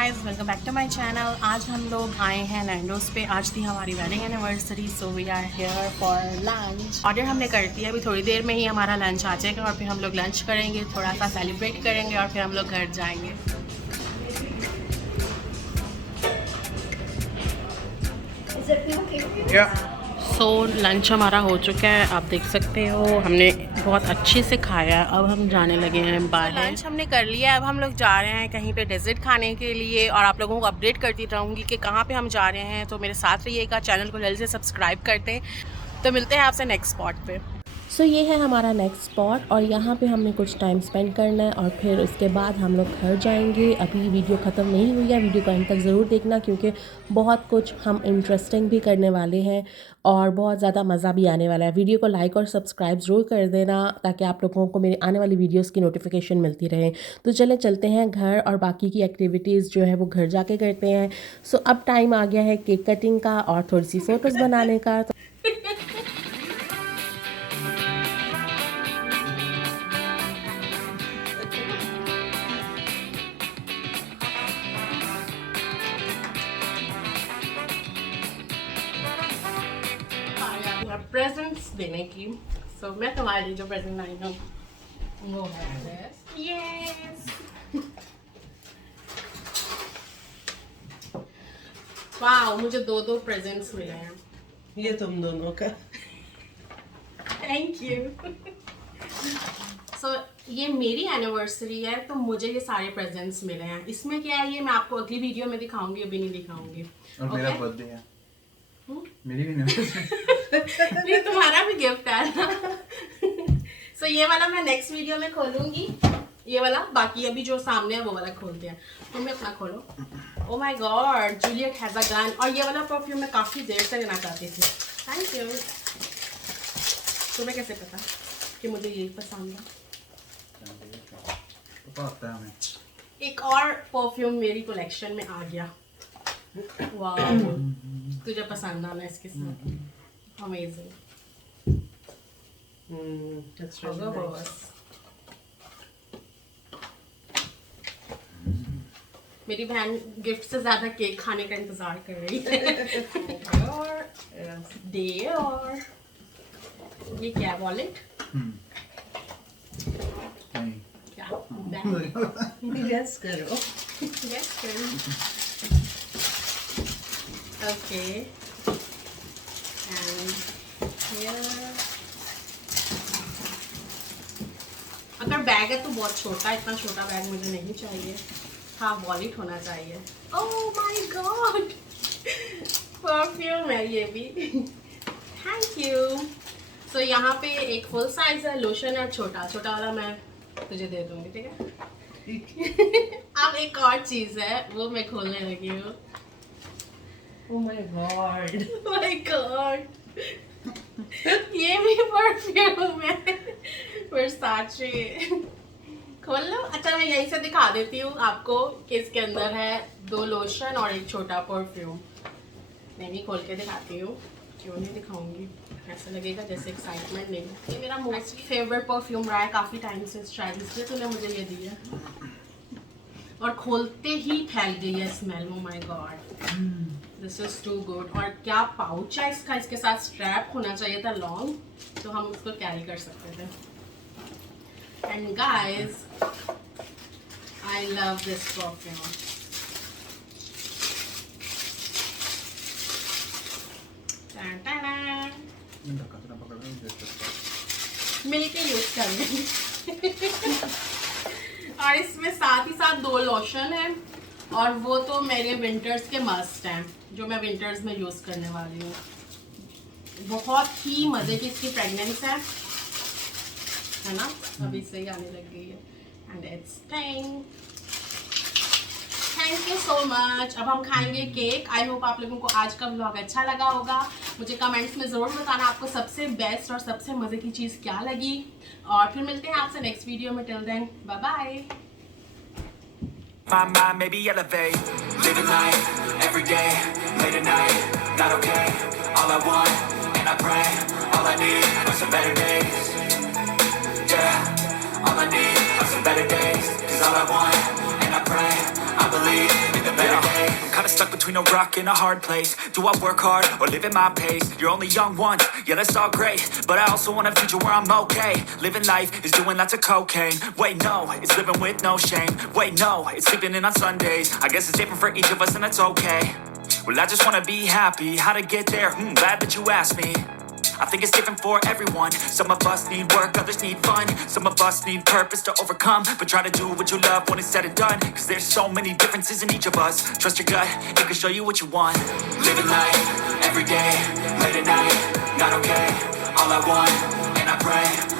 Guys, welcome back to my channel. आज हम लोग आए हैं नैंडोज पे। आज थी हमारी wedding anniversary, so we are here for lunch. Order हमने कर दिया, अभी थोड़ी देर में ही हमारा लंच आ जाएगा और फिर हम लोग लंच करेंगे, थोड़ा सा सेलिब्रेट करेंगे और फिर हम लोग घर जाएंगे। सो लंच हमारा हो चुका है, आप देख सकते हो। हमने बहुत अच्छे से खाया। अब हम जाने लगे हैं बाहर। लंच हमने कर लिया, अब हम लोग जा रहे हैं कहीं पे डेजर्ट खाने के लिए और आप लोगों को अपडेट करती रहूँगी कि कहाँ पे हम जा रहे हैं। तो मेरे साथ रहिएगा, चैनल को जल्दी से सब्सक्राइब करते हैं। तो मिलते हैं आपसे नेक्स्ट स्पॉट पे। सो ये है हमारा नेक्स्ट स्पॉट और यहाँ पे हमने कुछ टाइम स्पेंड करना है और फिर उसके बाद हम लोग घर जाएंगे। अभी वीडियो ख़त्म नहीं हुई है, वीडियो को अंत तक ज़रूर देखना क्योंकि बहुत कुछ हम इंटरेस्टिंग भी करने वाले हैं और बहुत ज़्यादा मज़ा भी आने वाला है। वीडियो को लाइक और सब्सक्राइब ज़रूर कर देना ताकि आप लोगों को मेरे आने वाली वीडियोज़ की नोटिफिकेशन मिलती रहे। तो चलते हैं घर और बाकी की एक्टिविटीज़ जो है वो घर जाके करते हैं। सो अब टाइम आ गया है केक कटिंग का और थोड़ी सी फ़ोटोज़ बनाने का। प्रेजेंट्स देने की। सो मैं तुम्हारे लिए जो प्रेजेंट लाई हूँ वो है यस। वाह, मुझे दो प्रेजेंट्स मिले हैं। ये तुम दोनों का। Thank you. सो ये मेरी एनिवर्सरी है तो मुझे ये सारे प्रेजेंट्स मिले हैं। इसमें क्या है ये मैं आपको अगली वीडियो में दिखाऊंगी, अभी नहीं दिखाऊंगी। और मेरा बर्थडे है। मेरी भी नहीं। ये तुम्हारा भी गिफ्ट है ना। सो ये वाला मैं नेक्स्ट वीडियो में खोलूंगी, ये वाला। बाकी अभी जो सामने है वो वाला खोलते हैं। तुम भी अपना खोलो। Oh my God, Juliet has a gun. और ये वाला परफ्यूम मैं काफी देर से लेना चाहती थी। Thank you. तुम्हें कैसे पता कि मुझे यही पसंद है? पता है हमें। एक और परफ्यूम मेरी कलेक्शन में आ गया। वाह, तुझे पसंद आना इसके साथ। अमेजिंग। That's really nice. मेरी बहन गिफ्ट से ज्यादा केक खाने का इंतजार कर रही है। और ये क्या वॉलेट? क्या Yes, करो। Yes, करो। Okay. And here. अगर बैग है तो बहुत छोटा, इतना छोटा बैग मुझे नहीं चाहिए। हाँ, वॉलेट होना चाहिए। ओह माय गॉड, परफ्यूम है ये भी। Thank you. सो यहाँ पे एक फुल साइज है, लोशन है, छोटा वाला मैं तुझे दे दूंगी, ठीक है? अब एक और चीज है वो मैं खोलने लगी हूँ। Oh my god. Oh my god. ये भी परफ्यूम है, वर्साचे। खोल लो। अच्छा, मैं यहीं से दिखा देती हूँ आपको कि इसके अंदर है 2 लोशन और एक छोटा परफ्यूम। नहीं खोल के दिखाती हूँ, क्यों नहीं दिखाऊंगी, ऐसा लगेगा जैसे एक्साइटमेंट नहीं। ये मेरा मोस्ट फेवरेट परफ्यूम रहा है काफ़ी टाइम से, शायद इसलिए तूने मुझे ये दिया। और खोलते ही फैल गई है smell. Oh my god, this is too good. और क्या पाउच है इसका, इसके साथ स्ट्रैप होना चाहिए था लॉन्ग, तो हम उसको कैरी कर सकते थे। And guys, I love this perfume. मिलके यूज करेंगे। और इसमें साथ ही साथ 2 लोशन है और वो तो मेरे विंटर्स के मस्ट हैं जो मैं विंटर्स में यूज़ करने वाली हूँ। बहुत ही मज़े की इसकी फ्रेगनेंस है ना, अभी से ही आने लग गई है। And it's sting. Thank you so much. अब हम खाएंगे केक। आई होप आप लोगों को आज का व्लॉग अच्छा लगा होगा। मुझे कमेंट्स में ज़रूर बताना आपको सबसे बेस्ट और सबसे मज़े की चीज़ क्या लगी। और फिर मिलते हैं आपसे नेक्स्ट वीडियो में। Till then, bye bye. My mind, maybe elevate. Living life, every day, late at night, not okay. All I want, and I pray, all I need are some better days. Yeah, all I need are some better days. 'Cause all I want, and I pray, I believe in the stuck between a rock and a hard place. Do I work hard or live at my pace? You're only young once, yeah, that's all great, but I also want a future where I'm okay. Living life is doing lots of cocaine. Wait, no, it's living with no shame. Wait, no, it's sleeping in on Sundays. I guess it's different for each of us and that's okay. Well, I just wanna be happy. How to get there? Glad that you asked me. I think it's different for everyone. Some of us need work, others need fun. Some of us need purpose to overcome. But try to do what you love when it's said and done. Cause there's so many differences in each of us. Trust your gut, it can show you what you want. Living life, every day, late at night, not okay. All I want, and I pray